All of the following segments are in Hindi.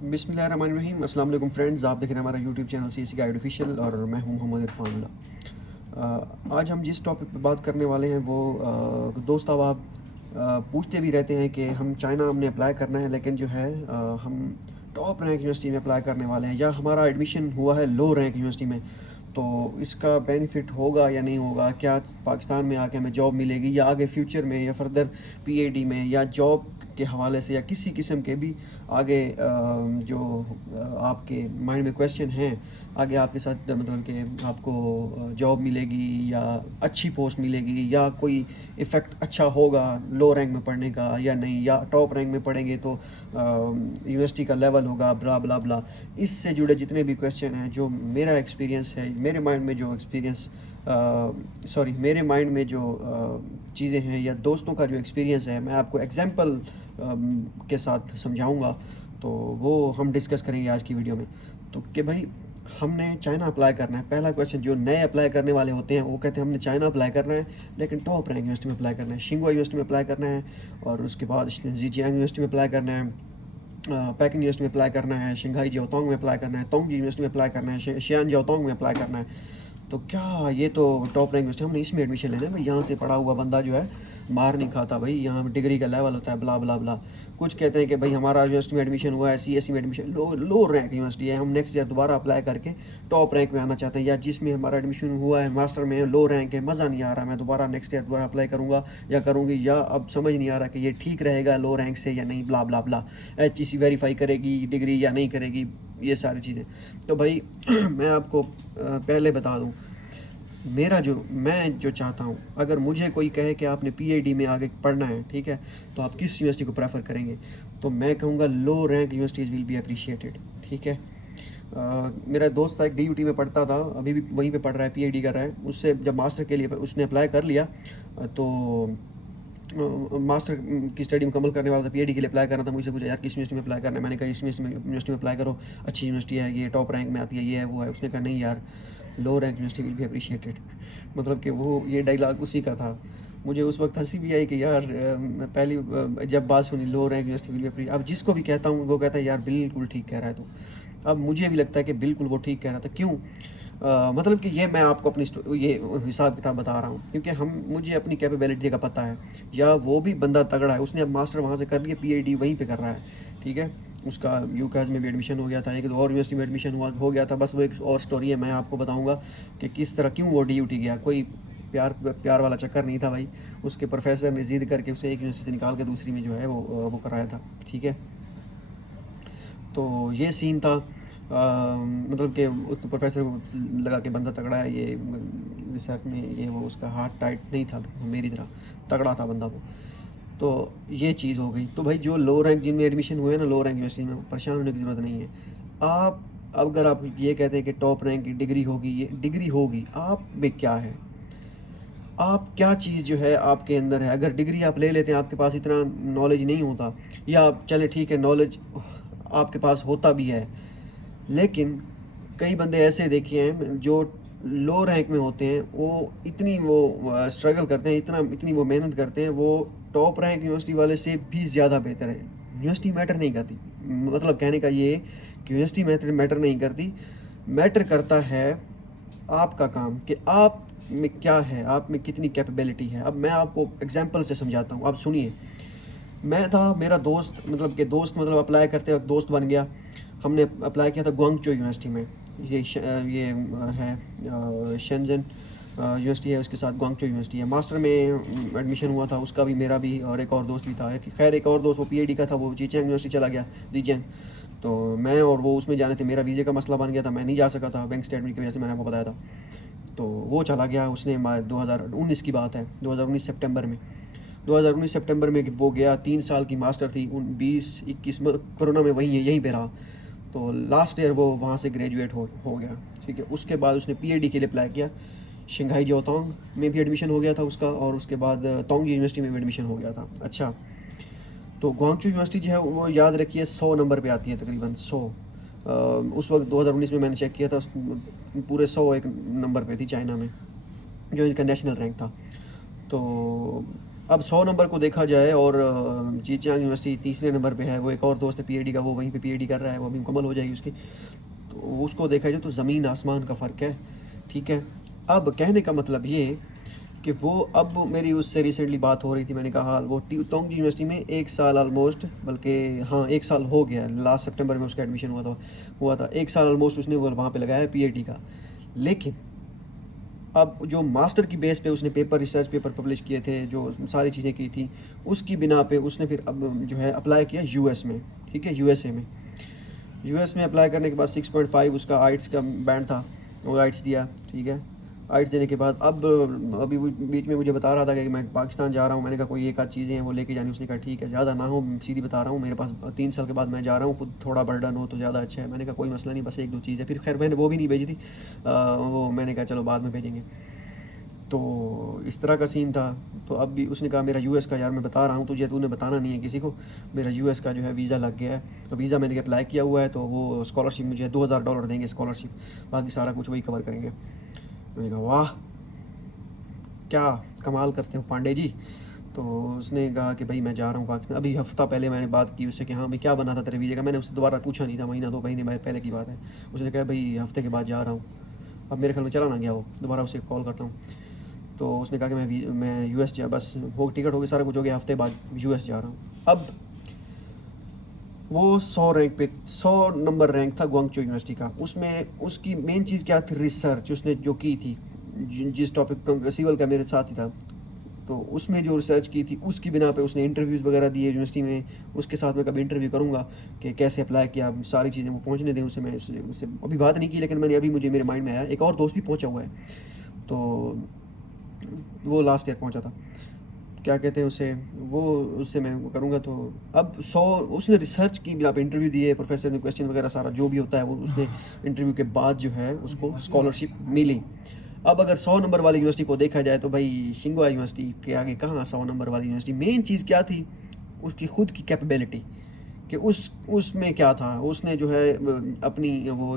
बिस्मिल्लाहिर्रहमानिर्रहीम। अस्सलाम वालेकुम फ्रेंड्स, आप देख रहे हैं हमारा YouTube channel CSC guide official और मैं हूं मोहम्मद इरफान। आज हम जिस टॉपिक पे बात करने वाले हैं वो दोस्त अब आप पूछते भी रहते हैं कि हम चाइना हमने अप्लाई करना है, लेकिन जो है हम टॉप रैंक यूनिवर्सिटी में अप्लाई करने वाले हैं या हमारा एडमिशन हुआ है लो रैंक यूनिवर्सिटी में, तो इसका बेनिफिट होगा या नहीं होगा, क्या पाकिस्तान में आके हमें जॉब मिलेगी या आगे फ्यूचर में या फर्दर पीएडी में या जॉब के हवाले से या किसी किस्म के भी आगे जो आपके माइंड में क्वेश्चन हैं, आगे आपके साथ मतलब कि आपको जॉब मिलेगी या अच्छी पोस्ट मिलेगी या कोई इफ़ेक्ट अच्छा होगा लो रैंक में पढ़ने का या नहीं, या टॉप रैंक में पढ़ेंगे तो यूनिवर्सिटी का लेवल होगा, ब्ला ब्ला ब्ला। इससे जुड़े जितने भी क्वेश्चन हैं, जो मेरा एक्सपीरियंस है, मेरे माइंड में जो एक्सपीरियंस मेरे माइंड में जो चीज़ें हैं या दोस्तों का जो एक्सपीरियंस है, मैं आपको एग्जांपल के साथ समझाऊंगा। तो वो हम डिस्कस करेंगे आज की वीडियो में। तो कि भाई हमने चाइना अप्लाई करना है, पहला क्वेश्चन जो नए अप्लाई करने वाले होते हैं वो कहते हैं हमने चाइना अप्लाई करना है, लेकिन टॉप रैंक यूनिवर्सिटी में अप्लाई करना है, शिंगुआ यूनिवर्सिटी में अप्लाई करना है, और उसके बाद जीजियांग यूनिवर्सिटी में अप्लाई करना है, पैकिंग यूनिवर्सिटी में अप्लाई करना है, शंघाई जिओतोंग में अप्लाई करना है, तोंगजी यूनिवर्सिटी में अप्लाई करना है, शियान जिओतोंग में अप्लाई करना है। तो क्या ये तो टॉप रैंक यूनिवर्सिटी, हमने इसमें एडमिशन लेना है भाई, यहाँ से पढ़ा हुआ बंदा जो है मार नहीं खाता भाई, यहाँ डिग्री का लेवल होता है, ब्ला ब्ला ब्ला। कुछ कहते हैं कि भाई हमारा यूनिवर्सिटी में एडमिशन हुआ है, सीएससी में एडमिशन लो रैंक यूनिवर्सिटी है, हम नेक्स्ट ईयर दोबारा अप्लाई करके टॉप रैंक में आना चाहते हैं, या जिसमें हमारा एडमिशन हुआ है मास्टर में लो रैंक है, मज़ा नहीं आ रहा, मैं दोबारा नेक्स्ट ईयर दोबारा अप्लाई करूँगा या करूँगी, या अब समझ नहीं आ रहा कि ये ठीक रहेगा लो रैंक से या नहीं, ब्ला ब्ला ब्ला। HEC वेरीफाई करेगी डिग्री या नहीं करेगी, ये सारी चीज़ें। तो भाई मैं आपको पहले बता दूँ, मैं जो चाहता हूँ, अगर मुझे कोई कहे कि आपने पीएडी में आगे पढ़ना है, ठीक है, तो आप किस यूनिवर्सिटी को प्रेफर करेंगे, तो मैं कहूँगा लो rank universities will be appreciated. ठीक है। मेरा दोस्त था एक डीयूटी में पढ़ता था, अभी भी वहीं पे पढ़ रहा है, पीएडी कर रहा है। उससे जब मास्टर के लिए उसने अप्लाई कर लिया, तो मास्टर की स्टडी मुकम्मल करने वाला था, पीएडी के लिए अप्लाई करना था। मुझे पूछा यार किस यूनिवर्सिटी में अप्लाई करना है, मैंने कहा इस यूनिवर्सिटी में अप्लाई करो, अच्छी यूनिवर्सिटी है, ये टॉप रैंक में आती है, ये है वो है। उसने कहा नहीं यार, लो rank university will be appreciated. मतलब कि वो ये डायलॉग उसी का था। मुझे उस वक्त हंसी भी आई कि यार मैं पहली जब बात सुनी लो rank university will be appreciated, अब जिसको भी कहता हूँ वो कहता है यार बिल्कुल ठीक कह रहा है। तो अब मुझे भी लगता है कि बिल्कुल वो ठीक कह रहा था। क्यों? मतलब कि ये मैं आपको अपनी ये हिसाब किताब बता रहा हूँ, क्योंकि मुझे अपनी कैपेबिलिटी का पता है, या वो भी बंदा तगड़ा है, उसने अब मास्टर वहाँ से कर लिया, पीएडी वहीं पे कर रहा है। ठीक है। उसका यूकाज में भी एडमिशन हो गया था, एक और यूनिवर्सिटी में एडमिशन हो गया था। बस वो एक और स्टोरी है, मैं आपको बताऊँगा कि किस तरह क्यों वो डीयूटी गया। कोई प्यार प्यार वाला चक्कर नहीं था भाई, उसके प्रोफेसर ने ज़िद करके उसे एक यूनिवर्सिटी से निकाल के दूसरी में जो है वो कराया था। ठीक है। तो ये सीन था। मतलब कि उसको प्रोफेसर को लगा कि बंदा तगड़ा है, ये रिसर्च में ये वो, उसका हार्ट टाइट नहीं था मेरी तरह, तगड़ा था बंदा वो। तो ये चीज़ हो गई। तो भाई जो लो रैंक जिनमें एडमिशन हुए हैं ना, लो रैंक यूनिवर्सिटी में, परेशान होने की ज़रूरत नहीं है। आप अगर आप ये कहते हैं कि टॉप रैंक की डिग्री होगी, ये डिग्री होगी, आप में क्या है, आप क्या चीज़ जो है आपके अंदर है। अगर डिग्री आप ले लेते हैं, आपके पास इतना नॉलेज नहीं होता, या आप चले ठीक है नॉलेज आपके पास होता भी है, लेकिन कई बंदे ऐसे देखे हैं जो लो रैंक में होते हैं, वो इतनी वो स्ट्रगल करते हैं, इतनी वो मेहनत करते हैं, वो टॉप रैंक यूनिवर्सिटी वाले से भी ज़्यादा बेहतर है। यूनिवर्सिटी मैटर नहीं करती, मतलब कहने का ये कि यूनिवर्सिटी मैटर नहीं करती, मैटर करता है आपका काम, कि आप में क्या है, आप में कितनी कैपेबिलिटी है। अब मैं आपको एग्जांपल से समझाता हूँ, आप सुनिए। मैं था, मेरा दोस्त, मतलब कि दोस्त मतलब अप्लाई करते वक्त दोस्त बन गया। हमने अप्लाई किया था गुआंगचो यूनिवर्सिटी में, ये है शेंजन यूनिवर्सिटी है, उसके साथ गुआंगचो यूनिवर्सिटी है। मास्टर में एडमिशन हुआ था, उसका भी मेरा भी और एक और दोस्त भी था। खैर एक और दोस्त वो पीएडी का था, वो जीचैंग यूनिवर्सिटी चला गया, जीचैंग। तो मैं और वो उसमें जाने थे, मेरा वीज़े का मसला बन गया था, मैं नहीं जा सका था बैंक स्टेटमेंट की वजह से, मैंने आपको बताया था। तो वो चला गया, उसने 2019 की बात है, 2019 सितंबर में, 2019 सितंबर में वो गया। 3 साल की मास्टर थी, 20-21 में कोरोना में वहीं यहीं पे रहा। तो लास्ट ईयर वो वहाँ से ग्रेजुएट हो गया। ठीक है। उसके बाद उसने पीएडी के लिए अप्लाई किया, शंघाई जिओतोंग में भी एडमिशन हो गया था उसका, और उसके बाद तोंग यूनिवर्सिटी में भी एडमिशन हो गया था। अच्छा, तो गुआंगचू यूनिवर्सिटी जो है वो याद रखिए 100 नंबर पे आती है, तकरीबन 100। उस वक्त 2019 में मैंने चेक किया था, पूरे 101 नंबर पे थी चाइना में, जो इनका नेशनल रैंक था। तो अब 100 नंबर को देखा जाए और जीजियांग यूनिवर्सिटी तीसरे नंबर पे है, वो एक और दोस्त है पीएचडी का, वो वहीं पे पीएचडी कर रहा है, वो अभी मुकम्मल हो जाएगी उसकी। तो उसको देखा जाए तो ज़मीन आसमान का फ़र्क है, ठीक है। अब कहने का मतलब ये कि वो, अब मेरी उससे रिसेंटली बात हो रही थी, मैंने कहा वो तोंगजी यूनिवर्सिटी में 1 साल ऑलमोस्ट, बल्कि हाँ 1 साल हो गया, लास्ट सितंबर में उसका एडमिशन हुआ था 1 साल ऑलमोस्ट उसने वो वहाँ पे लगाया है पीएचडी का। लेकिन अब जो मास्टर की बेस पे उसने रिसर्च पेपर पब्लिश किए थे, जो सारी चीज़ें की थी, उसकी बिना पे उसने फिर अब जो है अप्लाई किया यूएस में, ठीक है, यूएसए में। यूएस में अप्लाई करने के बाद 6.5 उसका आइट्स का बैंड था, वो आइट्स दिया, ठीक है। आइट्स देने के बाद अब अभी वो बीच में मुझे बता रहा था कि मैं पाकिस्तान जा रहा हूँ। मैंने कहा कोई एक आध चीज़ें हैं वो लेके जानी। उसने कहा ठीक है, ज़्यादा ना हो, सीधी बता रहा हूँ, मेरे पास 3 साल के बाद मैं जा रहा हूँ, खुद थोड़ा बर्डन हो तो ज़्यादा अच्छा है। मैंने कहा कोई मसला नहीं, बस 1-2 चीज़ है। फिर खैर मैंने वो भी नहीं भेजी थी, वो मैंने कहा चलो बाद में भेजेंगे। तो इस तरह का सीन था। तो अब भी उसने कहा मेरा यूएस का, यार मैं बता रहा हूँ तुझे, तूने बताना नहीं है किसी को, मेरा यूएस का जो है वीज़ा लग गया है। तो वीज़ा मैंने अप्लाई किया हुआ है, तो वो स्कॉलरशिप मुझे $2000 देंगे स्कॉलरशिप, बाकी सारा कुछ वही कवर करेंगे। मैंने कहा वाह, क्या कमाल करते हो पांडे जी। तो उसने कहा कि भाई मैं जा रहा हूँ पाकिस्तान। अभी हफ़्ता पहले मैंने बात की उससे कि हाँ भाई क्या बना था तेरे वीज़े का। मैंने उससे दोबारा पूछा नहीं था, महीना 2 महीने पहले की बात है। उसने कहा भाई हफ़्ते के बाद जा रहा हूँ। अब मेरे ख्याल में चला ना गया वो, दोबारा उसे कॉल करता हूँ। तो उसने कहा कि मैं यूएस जा, बस हो टिकट हो गई, सारा कुछ हो गया, हफ्ते बाद यूएस जा रहा हूँ। अब वो 100 रैंक पे, 100 नंबर रैंक था ग्वांगचो यूनिवर्सिटी का। उसमें उसकी मेन चीज़ क्या थी, रिसर्च उसने जो की थी, जिस टॉपिक सिविल का मेरे साथ ही था, तो उसमें जो रिसर्च की थी उसकी बिना पे उसने इंटरव्यूज़ वगैरह दिए यूनिवर्सिटी में। उसके साथ मैं कभी इंटरव्यू करूँगा कि कैसे अप्लाई किया, सारी चीज़ें वो पहुँचने दें उसे। मैं उससे अभी बात नहीं की, लेकिन मैंने अभी मुझे मेरे माइंड में आया, एक और दोस्त भी पहुँचा हुआ है, तो वो लास्ट ईयर पहुंचा था, क्या कहते हैं उसे, वो उससे मैं वो करूँगा। तो अब 100 उसने रिसर्च की, आप इंटरव्यू दिए, प्रोफेसर ने क्वेश्चन वगैरह सारा जो भी होता है वो उसने इंटरव्यू के बाद जो है उसको स्कॉलरशिप मिली। अब अगर 100 नंबर वाली यूनिवर्सिटी को देखा जाए तो भाई शिंगवा यूनिवर्सिटी के आगे कहाँ 100 नंबर वाली यूनिवर्सिटी। मेन चीज़ क्या थी, उसकी खुद की कैपेबिलिटी, कि उसमें क्या था, उसने जो है अपनी वो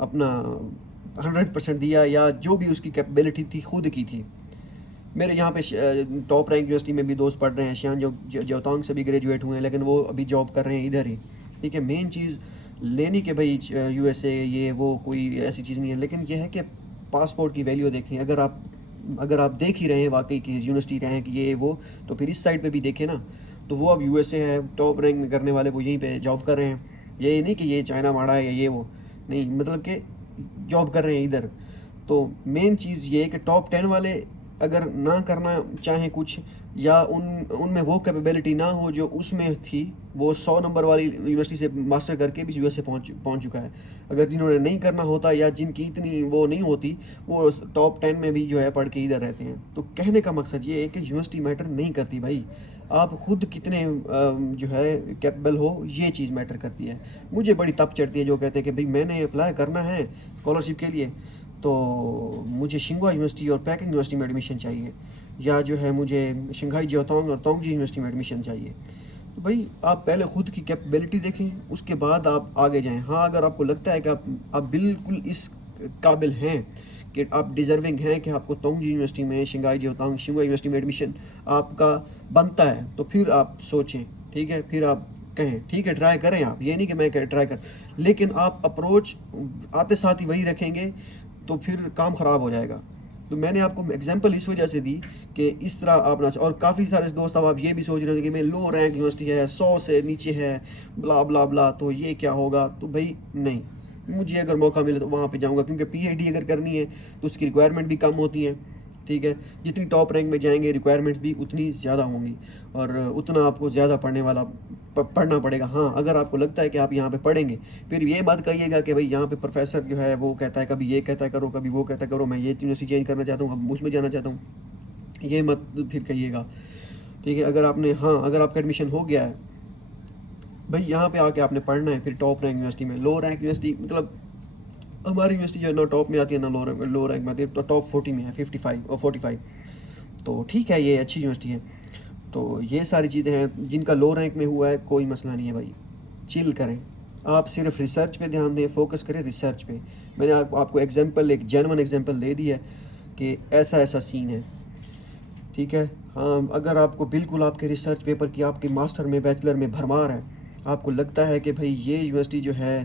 अपना 100% दिया, या जो भी उसकी कैपेबिलिटी थी खुद की थी। मेरे यहाँ पे टॉप रैंक यूनिवर्सिटी में भी दोस्त पढ़ रहे हैं, शियान जोतांग से भी ग्रेजुएट हुए हैं, लेकिन वो अभी जॉब कर रहे हैं इधर ही, ठीक है। मेन चीज़ लेनी कि भाई यूएसए ये वो कोई ऐसी चीज़ नहीं है, लेकिन ये है कि पासपोर्ट की वैल्यू देखें। अगर आप देख ही रहे हैं वाकई की यूनिवर्सिटी रहे हैं कि ये वो, तो फिर इस साइड पे भी देखें ना। तो वो अब यूएसए है, टॉप रैंक में करने वाले वो यहीं पे जॉब कर रहे हैं। ये नहीं कि ये चाइना माड़ा है या ये वो, नहीं, मतलब कि जॉब कर रहे हैं इधर। तो मेन चीज़ ये है कि टॉप 10 वाले अगर ना करना चाहें कुछ, या उनमें वो कैपेबिलिटी ना हो जो उसमें थी, वो 100 नंबर वाली यूनिवर्सिटी से मास्टर करके भी यूएसए पहुंच चुका है। अगर जिन्होंने नहीं करना होता या जिनकी इतनी वो नहीं होती, वो टॉप 10 में भी जो है पढ़ के इधर रहते हैं। तो कहने का मकसद ये है कि यूनिवर्सिटी मैटर नहीं करती भाई, आप खुद कितने जो है कैपेबल हो, ये चीज़ मैटर करती है। मुझे बड़ी तप चढ़ती है जो कहते हैं कि भाई मैंने अप्लाई करना है स्कॉलरशिप के लिए, तो मुझे शिंगवा यूनिवर्सिटी और पैकिंग यूनिवर्सिटी में एडमिशन चाहिए, या जो है मुझे शंघाई जिओतोंग और तोंगजी यूनिवर्सिटी में एडमिशन चाहिए। तो भाई आप पहले खुद की कैपेबिलिटी देखें, उसके बाद आप आगे जाएं। हाँ, अगर आपको लगता है कि आप बिल्कुल इस काबिल हैं कि आप डिज़र्विंग हैं कि आपको तोंगजी यूनिवर्सिटी में, शंघाई जिओतोंग, शिंगवा यूनिवर्सिटी में एडमिशन आपका बनता है, तो फिर आप सोचें, ठीक है, फिर आप कहें ठीक है, ट्राई करें आप। ये नहीं कि मैं ट्राई कर, लेकिन आप अप्रोच आते साथ ही वही रखेंगे तो फिर काम ख़राब हो जाएगा। तो मैंने आपको एग्जांपल इस वजह से दी कि इस तरह आप ना, और काफ़ी सारे दोस्त अब आप ये भी सोच रहे थे कि मैं लो रैंक यूनिवर्सिटी है, 100 से नीचे है, ब्ला ब्ला ब्ला, तो ये क्या होगा। तो भाई नहीं, मुझे अगर मौका मिले तो वहाँ पे जाऊँगा, क्योंकि पीएचडी अगर करनी है तो उसकी रिक्वायरमेंट भी कम होती है, ठीक है। जितनी टॉप रैंक में जाएंगे रिक्वायरमेंट्स भी उतनी ज़्यादा होंगी, और उतना आपको ज़्यादा पढ़ना पड़ेगा। हाँ, अगर आपको लगता है कि आप यहाँ पे पढ़ेंगे, फिर ये मत कहिएगा कि भाई यहाँ पे प्रोफेसर जो है वो कहता है, कभी ये कहता है करो, कभी वो कहता है करो, मैं ये यूनिवर्सिटी चेंज करना चाहता हूँ, अब उसमें जाना चाहता हूँ, ये मत फिर कहिएगा, ठीक है। अगर आपका एडमिशन हो गया है भाई, यहाँ पे आके आपने पढ़ना है, फिर टॉप रैंक यूनिवर्सिटी में। लो रैंक यूनिवर्सिटी मतलब हमारी यूनिवर्सिटी जो है ना टॉप में आती है ना लो रैंक में आती है, तो टॉप 40 में है, 55 और 45, तो ठीक है, ये अच्छी यूनिवर्सिटी है। तो ये सारी चीज़ें हैं, जिनका लो रैंक में हुआ है कोई मसला नहीं है भाई, चिल करें। आप सिर्फ रिसर्च पे ध्यान दें, फोकस करें रिसर्च पे। मैंने आपको एग्जांपल, एक जेन्युइन एग्जांपल दे दी है कि ऐसा ऐसा सीन है, ठीक है। हाँ, अगर आपको बिल्कुल आपके रिसर्च पेपर की आपके मास्टर में बैचलर में भरमार है, आपको लगता है कि भाई ये यूनिवर्सिटी जो है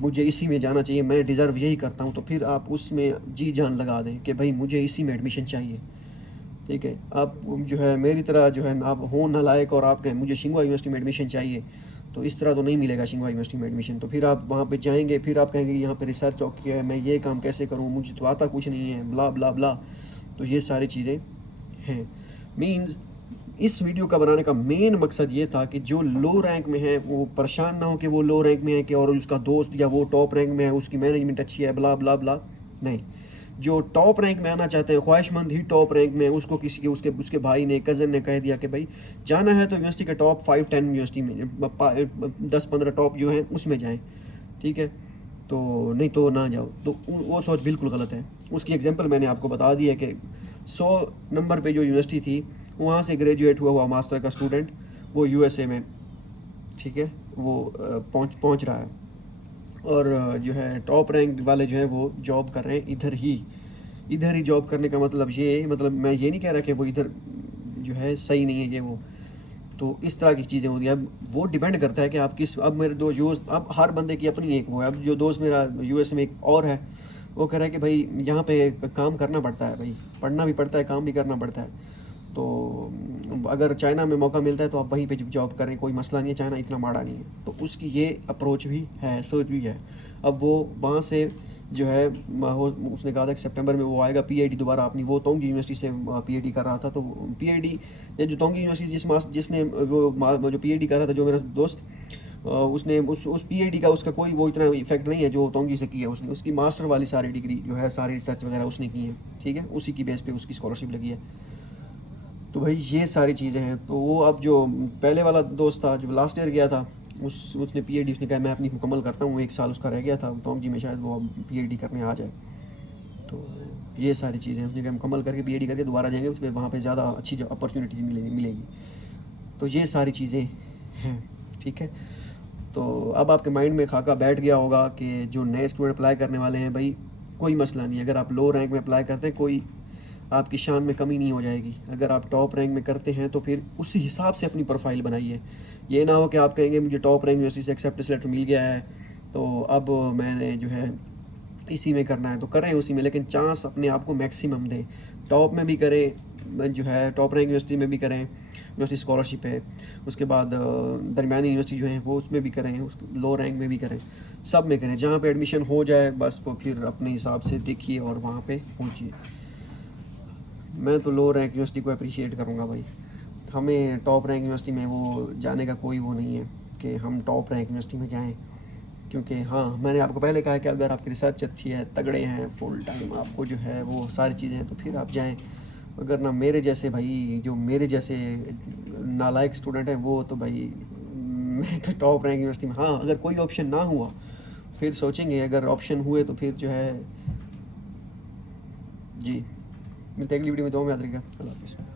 मुझे इसी में जाना चाहिए, मैं डिज़र्व यही करता हूँ, तो फिर आप उसमें जी जान लगा दें कि भाई मुझे इसी में एडमिशन चाहिए। ठीक है, आप जो है मेरी तरह जो है आप हो नालायक और आप कहें मुझे शिंगवा यूनिवर्सिटी में एडमिशन चाहिए, तो इस तरह तो नहीं मिलेगा शिंगवा यूनिवर्सिटी में एडमिशन। तो फिर आप वहाँ पे जाएंगे, फिर आप कहेंगे यहाँ पे रिसर्च ओके है, मैं ये काम कैसे करूँ, मुझे तो आता कुछ नहीं है, ब्ला ब्ला ब्ला। तो ये सारी चीज़ें हैं। मीन्स इस वीडियो का बनाने का मेन मकसद ये था कि जो लो रैंक में है वो परेशान ना हो कि वो लो रैंक में है कि और उसका दोस्त या वो टॉप रैंक में है, उसकी मैनेजमेंट अच्छी है, ब्ला ब्ला ब्ला। नहीं, जो टॉप रैंक में आना चाहते हैं, ख्वाहिशमंद ही टॉप रैंक में, उसको किसी के उसके भाई ने कज़न ने कह दिया कि भाई जाना है तो यूनिवर्सिटी के टॉप 5-10 यूनिवर्सिटी में 10-15 टॉप जो हैं उसमें जाएं। ठीक है, तो नहीं तो ना जाओ। तो वो सोच बिल्कुल गलत है। उसकी एग्जांपल मैंने आपको बता दी है कि 100 नंबर पे जो यूनिवर्सिटी थी वहाँ से ग्रेजुएट हुआ मास्टर का स्टूडेंट वो यूएसए में, ठीक है, वो पहुँच रहा है। और जो है टॉप रैंक वाले जो है वो जॉब कर रहे हैं इधर ही जॉब करने का मतलब मैं ये नहीं कह रहा कि वो इधर जो है सही नहीं है ये वो। तो इस तरह की चीज़ें होती हैं। अब वो डिपेंड करता है कि आप किस, अब मेरे दो दोस्त, अब हर बंदे की अपनी एक वो है। अब जो दोस्त मेरा यूएस में एक और है, वो कह रहा है कि भाई यहाँ पे काम करना पड़ता है, भाई पढ़ना भी पड़ता है, काम भी करना पड़ता है। तो अगर चाइना में मौका मिलता है तो आप वहीं पे जॉब करें, कोई मसला नहीं है, चाइना इतना माड़ा नहीं है। तो उसकी ये अप्रोच भी है, सोच भी है। अब वो वहाँ से जो है उसने कहा था कि सितंबर में वो आएगा पीआईडी दोबारा अपनी, वो तोंगी यूनिवर्सिटी से पीआईडी कर रहा था। तो पीआईडी ये जो तोंगी यूनिवर्सिटी जिसने वो जो पीआईडी कर रहा था जो मेरा दोस्त, उसने उस पीआईडी का उसका कोई वो इतना इफेक्ट नहीं है जो तोंगी से किया उसने। उसकी मास्टर वाली सारी डिग्री जो है, सारी रिसर्च वगैरह उसने की है। ठीक है, उसी की बेस पे उसकी स्कॉलरशिप लगी है। तो भाई ये सारी चीज़ें हैं। तो वो अब जो पहले वाला दोस्त था जो लास्ट ईयर गया था, उसने पीएचडी, उसने कहा मैं अपनी मुकम्मल करता हूँ, 1 साल उसका रह गया था तोंग जी में, शायद वो पीएचडी करने आ जाए। तो ये सारी चीज़ें उसने कहा मुकम्मल करके पीएचडी करके दोबारा जाएंगे, उस पर वहाँ पर ज़्यादा अच्छी जो अपॉर्चुनिटी मिलेगी। तो ये सारी चीज़ें हैं। ठीक है, तो अब आपके माइंड में खाका बैठ गया होगा कि जो नए स्टूडेंट अप्लाई करने वाले हैं, भाई कोई मसला नहीं, अगर आप लो रैंक में अप्लाई करते हैं कोई आपकी शान में कमी नहीं हो जाएगी। अगर आप टॉप रैंक में करते हैं तो फिर उसी हिसाब से अपनी प्रोफाइल बनाइए। ये ना हो कि आप कहेंगे मुझे टॉप रैंक यूनिवर्सिटी से एक्सेप्टेंस लेटर मिल गया है तो अब मैंने जो है इसी में करना है, तो करें उसी में, लेकिन चांस अपने आप को मैक्सिमम दें। टॉप में भी करें, जो है टॉप रैंक यूनिवर्सिटी में भी करें, यूनिवर्सिटी स्कॉलरशिप है। उसके बाद दरमियानी यूनिवर्सिटी जो है वो उसमें भी करें, लो रैंक में भी करें, सब में करें। जहाँ पे एडमिशन हो जाए बस वो फिर अपने हिसाब से देखिए और वहाँ पे पहुँचिए। मैं तो लो रैंक यूनिवर्सिटी को अप्रिशिएट करूँगा भाई। हमें टॉप रैंक यूनिवर्सिटी में वो जाने का कोई वो नहीं है कि हम टॉप रैंक यूनिवर्सिटी में जाएं, क्योंकि हाँ मैंने आपको पहले कहा कि अगर आपकी रिसर्च अच्छी है, तगड़े हैं, फुल टाइम आपको जो है वो सारी चीज़ें हैं, तो फिर आप जाएं। अगर ना मेरे जैसे भाई, जो मेरे जैसे नालायक स्टूडेंट हैं, वो तो भाई मैं तो टॉप रैंक यूनिवर्सिटी में, हाँ अगर कोई ऑप्शन ना हुआ फिर सोचेंगे, अगर ऑप्शन हुए तो फिर जो है जी। मिलते हैं अगली वीडियो में। दो में याद रखिएगा। अल्लाह हाफ़िज़।